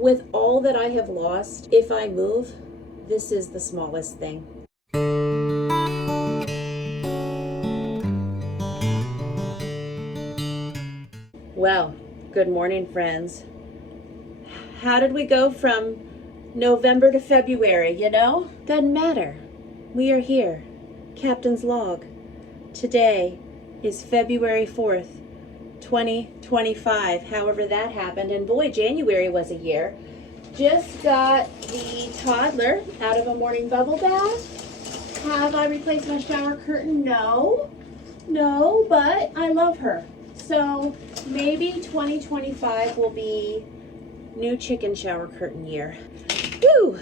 With all that I have lost, if I move, this is the smallest thing. Well, good morning, friends. How did we go from November to February, you know? Doesn't matter. We are here. Captain's log. Today is February 4th, 2025. However that happened. And boy, January was a year. Just got the toddler out of a morning bubble bath. Have I replaced my shower curtain? No, but I love her. So maybe 2025 will be new chicken shower curtain year. Woo!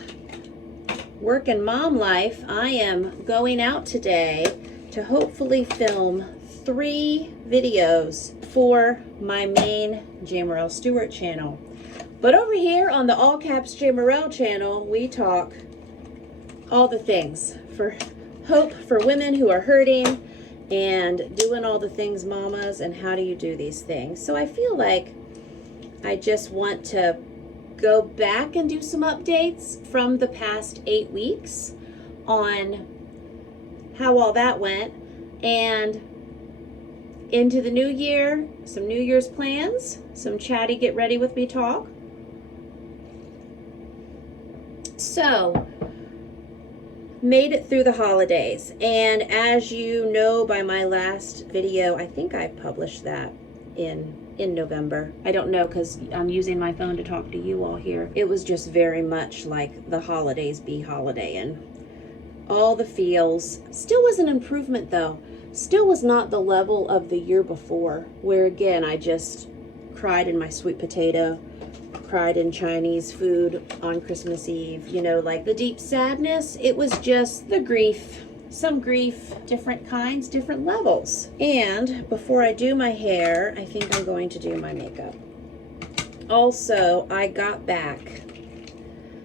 Work and mom life. I am going out today to hopefully film 3 videos for my main Jamerrill Stewart channel. But over here on the All Caps Jamerrill channel, we talk all the things for hope for women who are hurting and doing all the things mamas and how do you do these things. So I feel like I just want to go back and do some updates from the past 8 weeks on how all that went, and into the new year, some New Year's plans, some chatty get ready with me talk. So, made it through the holidays, and as you know by my last video, I think I published that in November. I don't know because I'm using my phone to talk to you all here. It was just very much like the holidays be holidaying. All the feels. Still was an improvement though. Still was not the level of the year before, where again I just cried in my sweet potato, cried in Chinese food on Christmas Eve, you know, like the deep sadness. It was just the grief, some grief, different kinds, different levels. And before I do my hair, I think I'm going to do my makeup. Also, I got back,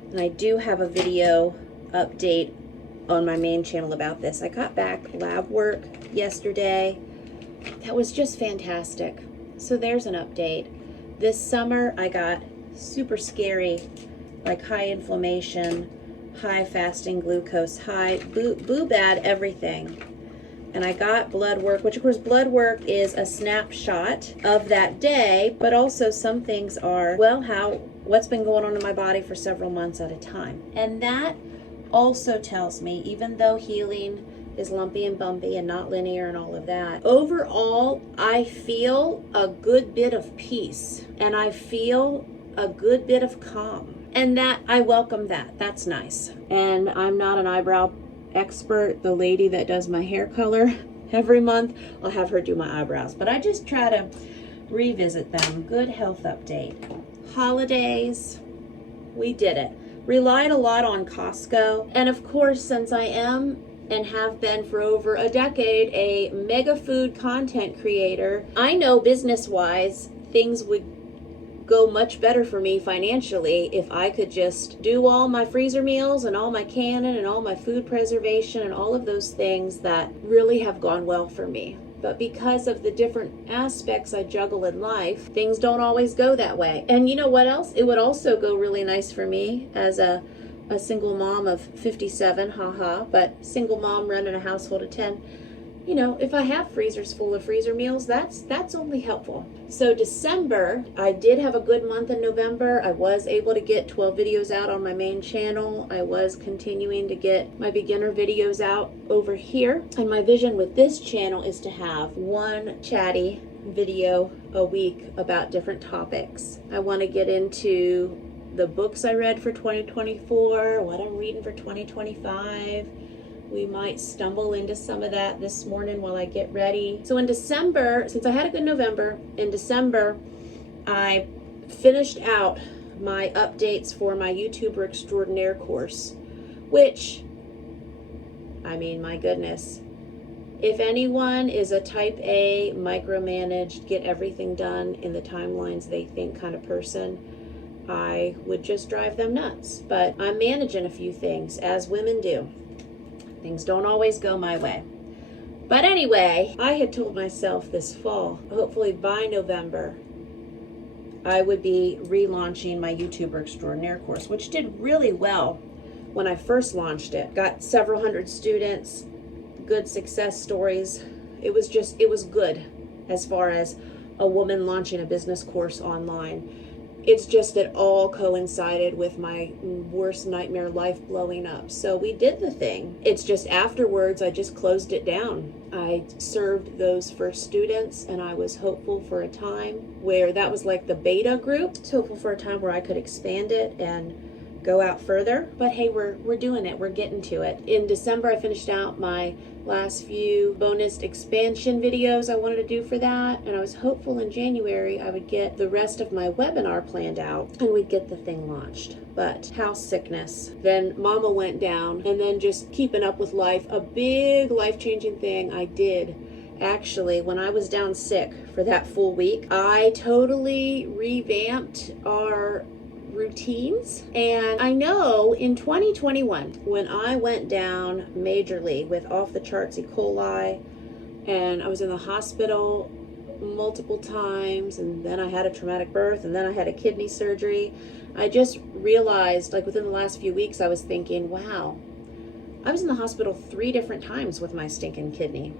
and I do have a video update on my main channel about this. I got back lab work yesterday. That was just fantastic. So there's an update. This summer, I got super scary, like high inflammation, high fasting glucose, high boo bad everything. And I got blood work, which of course blood work is a snapshot of that day, but also some things are, well, what's been going on in my body for several months at a time. And that also tells me, even though healing is lumpy and bumpy and not linear and all of that, overall, I feel a good bit of peace and I feel a good bit of calm. And that, I welcome that. That's nice. And I'm not an eyebrow expert. The lady that does my hair color every month, I'll have her do my eyebrows. But I just try to revisit them. Good health update. Holidays, we did it. Relied a lot on Costco. And of course, since I am and have been for over a decade a mega food content creator, I know business-wise things would go much better for me financially if I could just do all my freezer meals and all my canning and all my food preservation and all of those things that really have gone well for me. But because of the different aspects I juggle in life, things don't always go that way. And you know what else? It would also go really nice for me as a single mom of 57, haha, but single mom running a household of 10. You know, if I have freezers full of freezer meals, that's only helpful. So December, I did have a good month in November. I was able to get 12 videos out on my main channel. I was continuing to get my beginner videos out over here. And my vision with this channel is to have one chatty video a week about different topics. I want to get into the books I read for 2024, what I'm reading for 2025. We might stumble into some of that this morning while I get ready. So in December, since I had a good November, in December, I finished out my updates for my YouTuber Extraordinaire course, which, I mean, my goodness. If anyone is a type A, micromanaged, get everything done in the timelines they think kind of person, I would just drive them nuts. But I'm managing a few things, as women do. Things don't always go my way. But anyway, I had told myself this fall, hopefully by November, I would be relaunching my YouTuber Extraordinaire course, which did really well when I first launched it. Got several hundred students, good success stories. It was good as far as a woman launching a business course online. It's just it all coincided with my worst nightmare life blowing up. So we did the thing. It's just afterwards, I just closed it down. I served those first students, and I was hopeful for a time where that was like the beta group. I was hopeful for a time where I could expand it and go out further. But hey, we're doing it. We're getting to it. In December, I finished out my last few bonus expansion videos I wanted to do for that, and I was hopeful in January I would get the rest of my webinar planned out and we'd get the thing launched. But house sickness, then mama went down, and then just keeping up with life. A big life-changing thing I did actually when I was down sick for that full week, I totally revamped our routines. And I know in 2021, when I went down majorly with off the charts E. coli, and I was in the hospital multiple times, and then I had a traumatic birth, and then I had a kidney surgery, I just realized, like within the last few weeks, I was thinking, wow, I was in the hospital 3 different times with my stinking kidney.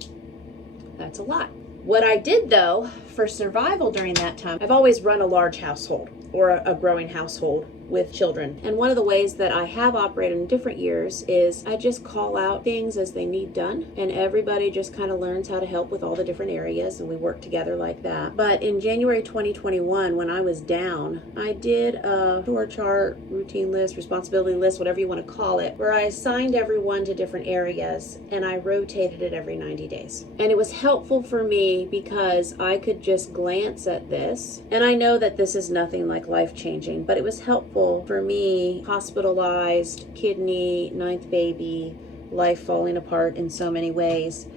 That's a lot. What I did though for survival during that time, I've always run a large household or a growing household with children. And one of the ways that I have operated in different years is I just call out things as they need done, and everybody just kind of learns how to help with all the different areas, and we work together like that. But in January 2021, when I was down, I did a chore chart, routine list, responsibility list, whatever you want to call it, where I assigned everyone to different areas and I rotated it every 90 days. And it was helpful for me because I could just glance at this, and I know that this is nothing like life-changing, but it was helpful for me, hospitalized, kidney, 9th baby, life falling apart in so many ways,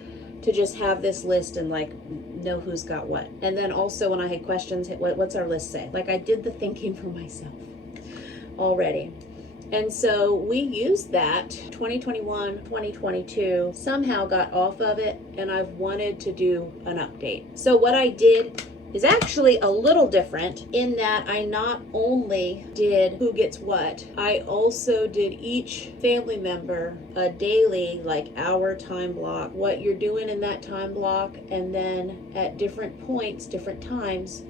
to just have this list and like know who's got what. And then also when I had questions, what's our list say? Like I did the thinking for myself already. And so we used that 2021, 2022, somehow got off of it, and I've wanted to do an update. So what I did is actually a little different in that I not only did who gets what, I also did each family member a daily, like hour time block, what you're doing in that time block, and then at different points, different times,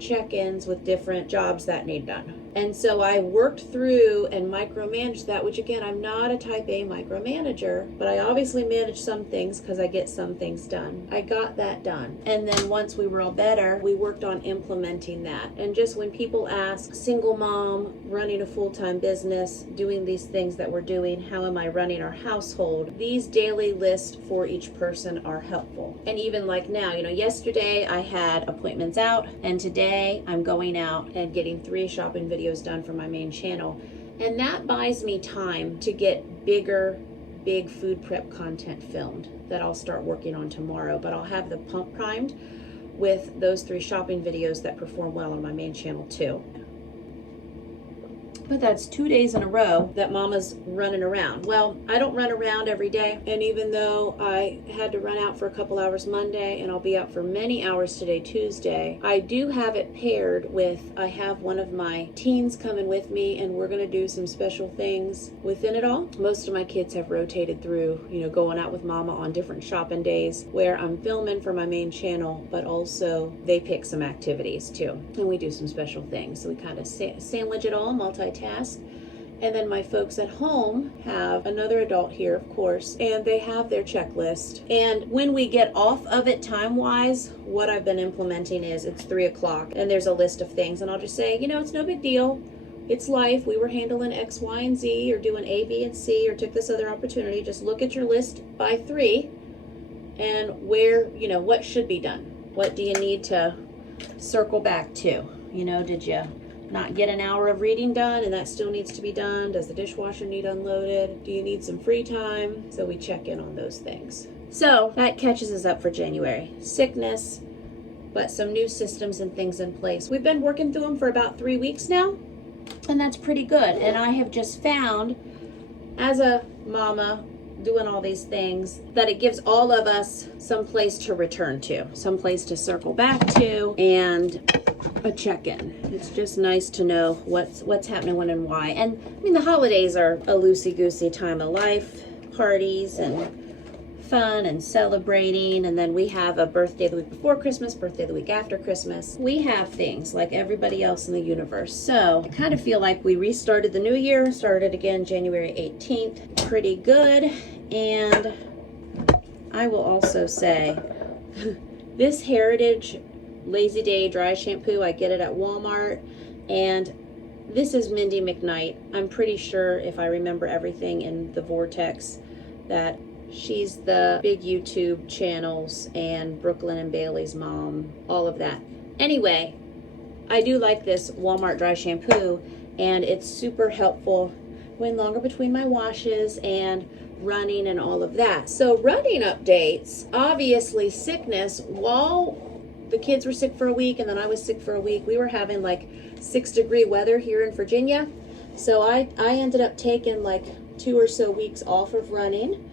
check-ins with different jobs that need done. And so I worked through and micromanaged that, which again, I'm not a type A micromanager, but I obviously manage some things because I get some things done. I got that done. And then once we were all better, we worked on implementing that. And just when people ask, single mom, running a full-time business, doing these things that we're doing, how am I running our household? These daily lists for each person are helpful. And even like now, yesterday I had appointments out, and today I'm going out and getting 3 shopping videos done for my main channel, and that buys me time to get big food prep content filmed that I'll start working on tomorrow. But I'll have the pump primed with those 3 shopping videos that perform well on my main channel too. But that's 2 days in a row that mama's running around. Well, I don't run around every day, and even though I had to run out for a couple hours Monday, and I'll be out for many hours today, Tuesday, I do have it paired with, I have one of my teens coming with me, and we're gonna do some special things within it all. Most of my kids have rotated through, going out with mama on different shopping days where I'm filming for my main channel, but also they pick some activities too, and we do some special things. So we kind of sandwich it all, multitask. And then my folks at home have another adult here, of course, and they have their checklist. And when we get off of it time-wise, what I've been implementing is it's 3 o'clock and there's a list of things, and I'll just say, it's no big deal. It's life. We were handling X, Y, and Z, or doing A, B, and C, or took this other opportunity. Just look at your list by 3 and where, what should be done. What do you need to circle back to? Did you not get an hour of reading done and that still needs to be done? Does the dishwasher need unloaded? Do you need some free time? So we check in on those things. So that catches us up for January. Sickness, but some new systems and things in place. We've been working through them for about 3 weeks now, and that's pretty good. And I have just found, as a mama doing all these things, that it gives all of us some place to return to, some place to circle back to, and a check-in. It's just nice to know what's happening when and why. And I mean, the holidays are a loosey-goosey time of life, parties and fun and celebrating, and then we have a birthday the week before Christmas, birthday the week after Christmas. We have things like everybody else in the universe. So I kind of feel like we restarted the new year, started again January 18th. Pretty good. And I will also say this Heritage Lazy Day dry shampoo, I get it at Walmart, and this is Mindy McKnight. I'm pretty sure, if I remember everything in the Vortex, that she's the big YouTube channels and Brooklyn and Bailey's mom, all of that. Anyway, I do like this Walmart dry shampoo, and it's super helpful going longer between my washes and running and all of that. So running updates, obviously sickness. While the kids were sick for a week and then I was sick for a week, we were having like 6-degree weather here in Virginia. So I ended up taking like 2 or so weeks off of running.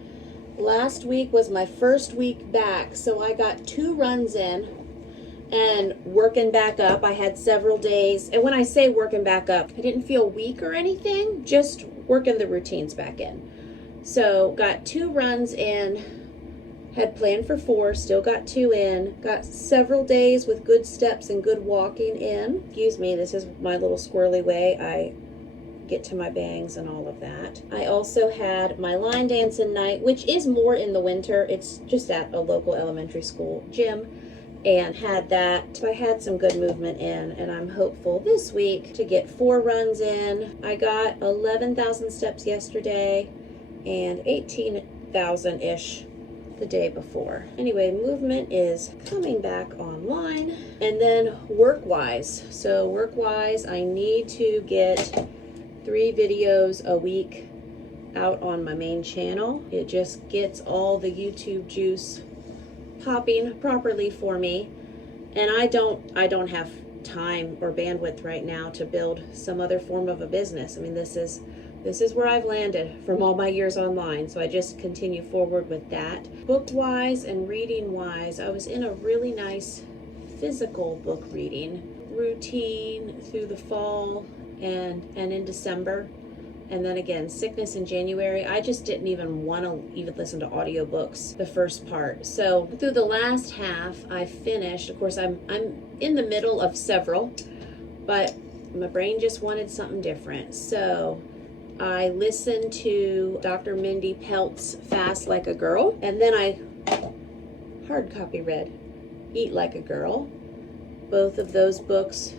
Last week was my first week back, so I got 2 runs in and working back up. I had several days, and when I say working back up, I didn't feel weak or anything, just working the routines back in. So got 2 runs in, had planned for 4, still got 2 in, got several days with good steps and good walking in. Excuse me, this is my little squirrely way I get to my bangs and all of that. I also had my line dancing night, which is more in the winter. It's just at a local elementary school gym, and had that. So I had some good movement in, and I'm hopeful this week to get 4 runs in. I got 11,000 steps yesterday and 18,000-ish the day before. Anyway, movement is coming back online. And then work-wise. So work-wise, I need to get 3 videos a week out on my main channel. It just gets all the YouTube juice popping properly for me. And I don't have time or bandwidth right now to build some other form of a business. I mean, this is where I've landed from all my years online. So I just continue forward with that. Book-wise and reading-wise, I was in a really nice physical book reading routine through the fall and in December, and then again sickness in January. I just didn't even want to listen to audiobooks the first part. So through the last half I finished. Of course, I'm in the middle of several, but my brain just wanted something different. So I listened to Dr. Mindy Pelt's Fast Like a Girl, and then I hard copy read Eat Like a Girl. Both of those books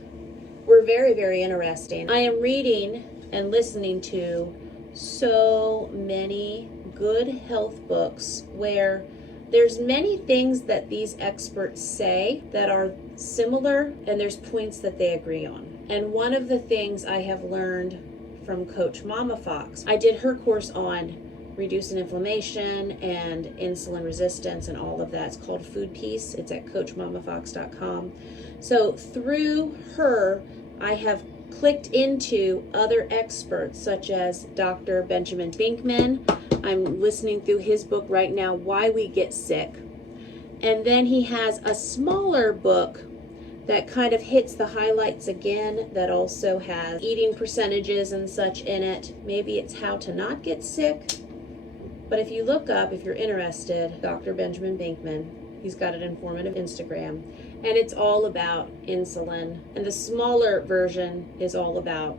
were very, very interesting. I am reading and listening to so many good health books where there's many things that these experts say that are similar, and there's points that they agree on. And one of the things I have learned from Coach Mama Fox, I did her course on reducing inflammation and insulin resistance and all of that. It's called Food Peace. It's at coachmamafox.com. So through her, I have clicked into other experts such as Dr. Benjamin Binkman. I'm listening through his book right now, Why We Get Sick. And then he has a smaller book that kind of hits the highlights again, that also has eating percentages and such in it. Maybe it's How to Not Get Sick. But if you look up, if you're interested, Dr. Benjamin Binkman, he's got an informative Instagram, and it's all about insulin. And the smaller version is all about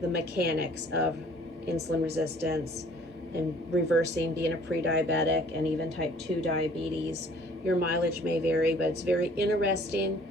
the mechanics of insulin resistance and reversing being a pre-diabetic and even type 2 diabetes. Your mileage may vary, but it's very interesting.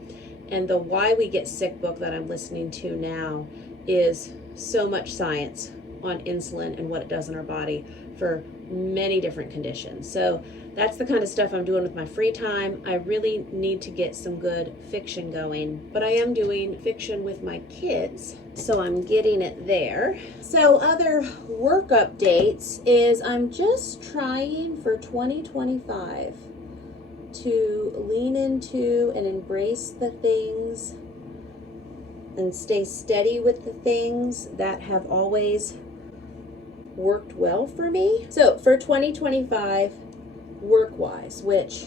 And the Why We Get Sick book that I'm listening to now is so much science on insulin and what it does in our body for many different conditions. So that's the kind of stuff I'm doing with my free time. I really need to get some good fiction going, but I am doing fiction with my kids, so I'm getting it there. So other work updates is I'm just trying for 2025 to lean into and embrace the things and stay steady with the things that have always worked well for me. So for 2025, work-wise, which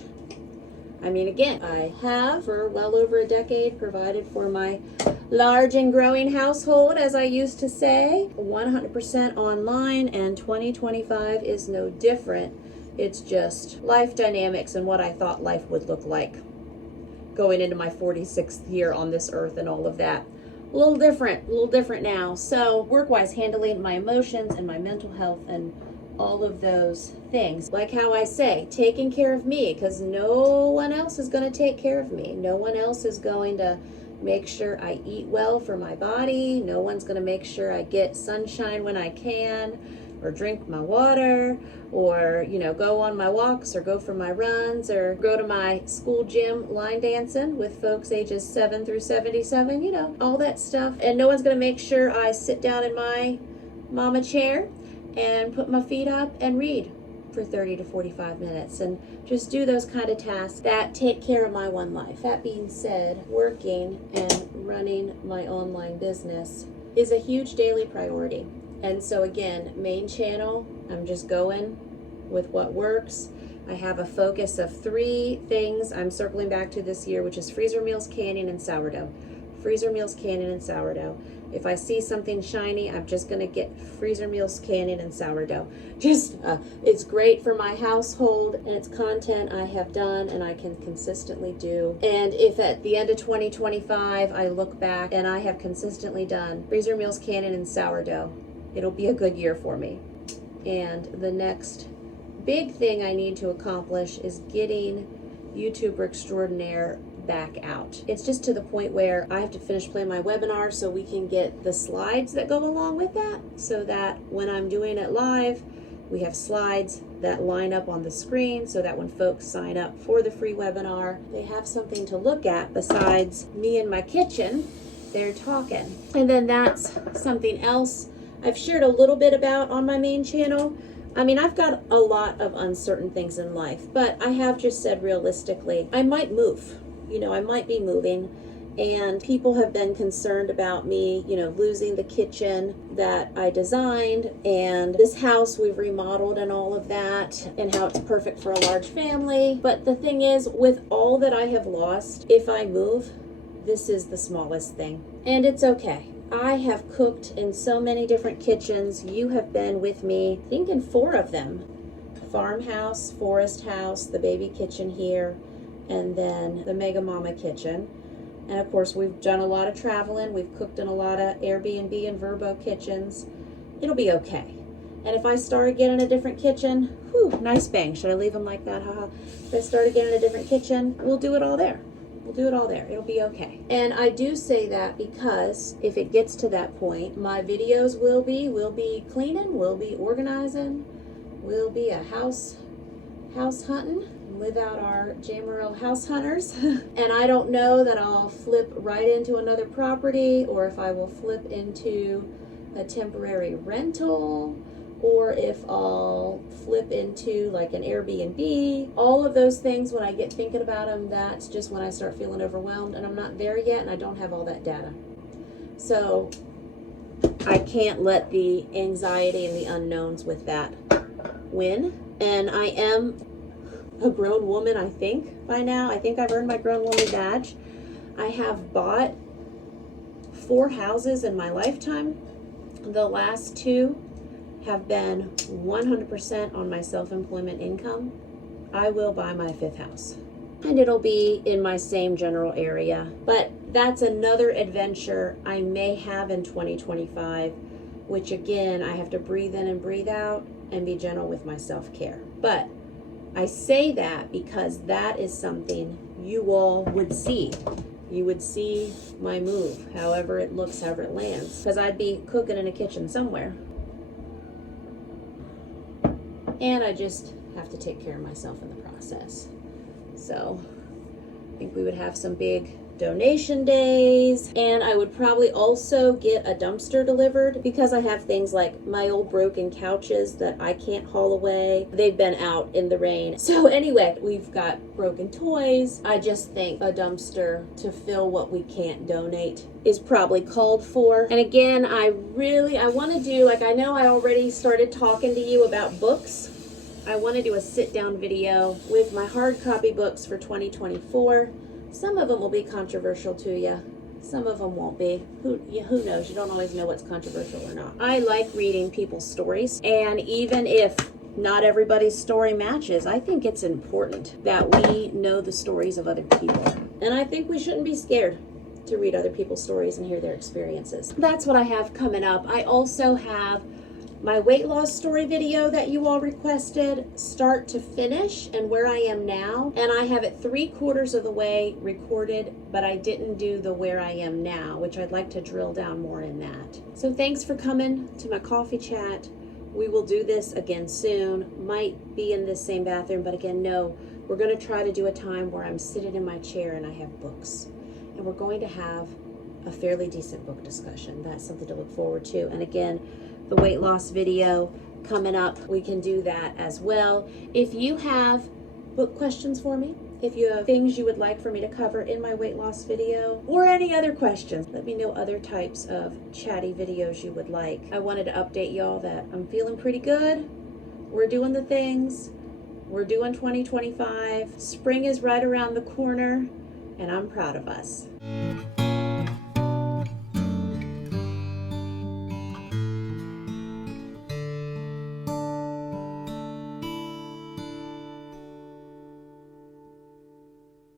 I mean, again, I have for well over a decade provided for my large and growing household, as I used to say, 100% online, and 2025 is no different. It's just life dynamics and what I thought life would look like going into my 46th year on this earth and all of that. A little different now. So work-wise, handling my emotions and my mental health and all of those things. Like how I say, taking care of me, because no one else is going to take care of me. No one else is going to make sure I eat well for my body. No one's going to make sure I get sunshine when I can, or drink my water, or, you know, go on my walks, or go for my runs, or go to my school gym line dancing with folks ages 7 through 77, you know, all that stuff. And no one's going to make sure I sit down in my mama chair and put my feet up and read for 30 to 45 minutes and just do those kind of tasks that take care of my one life. That being said, working and running my online business is a huge daily priority. And so again, main channel, I'm just going with what works. I have a focus of 3 things I'm circling back to this year, which is freezer meals, canning, and sourdough. Freezer meals, canning, and sourdough. If I see something shiny, I'm just gonna get freezer meals, canning, and sourdough. Just, it's great for my household, and it's content I have done and I can consistently do. And if at the end of 2025, I look back and I have consistently done freezer meals, canning, and sourdough, it'll be a good year for me. And the next big thing I need to accomplish is getting YouTuber Extraordinaire back out. It's just to the point where I have to finish planning my webinar so we can get the slides that go along with that, so that when I'm doing it live, we have slides that line up on the screen so that when folks sign up for the free webinar, they have something to look at besides me in my kitchen. They're talking. And then that's something else I've shared a little bit about on my main channel. I mean, I've got a lot of uncertain things in life, but I have just said realistically, I might move. You know, I might be moving, and people have been concerned about me, you know, losing the kitchen that I designed, and this house we've remodeled and all of that, and how it's perfect for a large family. But the thing is, with all that I have lost, if I move, this is the smallest thing, and it's okay. I have cooked in so many different kitchens. You have been with me, I think, in 4 of them. Farmhouse, Forest House, the baby kitchen here, and then the Mega Mama kitchen. And of course, we've done a lot of traveling. We've cooked in a lot of Airbnb and Verbo kitchens. It'll be okay. And if I start again in a different kitchen, whew, nice bang. Should I leave them like that? Haha. If I start again in a different kitchen, we'll do it all there. We'll do it all there. It'll be okay. And I do say that because if it gets to that point, my videos will be cleaning, we'll be organizing, we'll be a house hunting, live out our Jamerrill house hunters. And I don't know that I'll flip right into another property, or if I will flip into a temporary rental, or if I'll flip into like an Airbnb. All of those things, when I get thinking about them, that's just when I start feeling overwhelmed, and I'm not there yet, and I don't have all that data. So I can't let the anxiety and the unknowns with that win. And I am a grown woman, I think, by now. I think I've earned my grown woman badge. I have bought 4 houses in my lifetime. The last 2 have been 100% on my self-employment income. I will buy my 5th house, and it'll be in my same general area. But that's another adventure I may have in 2025, which again, I have to breathe in and breathe out and be gentle with my self-care. But I say that because that is something you all would see. You would see my move, however it looks, however it lands, because I'd be cooking in a kitchen somewhere. And I just have to take care of myself in the process. So I think we would have some big donation days, and I would probably also get a dumpster delivered, because I have things like my old broken couches that I can't haul away. They've been out in the rain. So anyway, we've got broken toys. I just think a dumpster to fill what we can't donate is probably called for. And again, I want to do, like, I know I already started talking to you about books I want to do a sit-down video with my hard copy books for 2024. Some of them will be controversial to you. Some of them won't be. Who knows? You don't always know what's controversial or not. I like reading people's stories, and even if not everybody's story matches, I think it's important that we know the stories of other people. And I think we shouldn't be scared to read other people's stories and hear their experiences. That's what I have coming up. I also have my weight loss story video that you all requested, start to finish and where I am now. And I have it 3/4 of the way recorded, but I didn't do the where I am now, which I'd like to drill down more in that. So thanks for coming to my coffee chat. We will do this again soon. Might be in this same bathroom, but again, no. We're gonna try to do a time where I'm sitting in my chair and I have books. And we're going to have a fairly decent book discussion. That's something to look forward to. And again, the weight loss video coming up, we can do that as well. If you have book questions for me, if you have things you would like for me to cover in my weight loss video, or any other questions, let me know other types of chatty videos you would like. I wanted to update y'all that I'm feeling pretty good. We're doing the things. We're doing 2025. Spring is right around the corner, and I'm proud of us.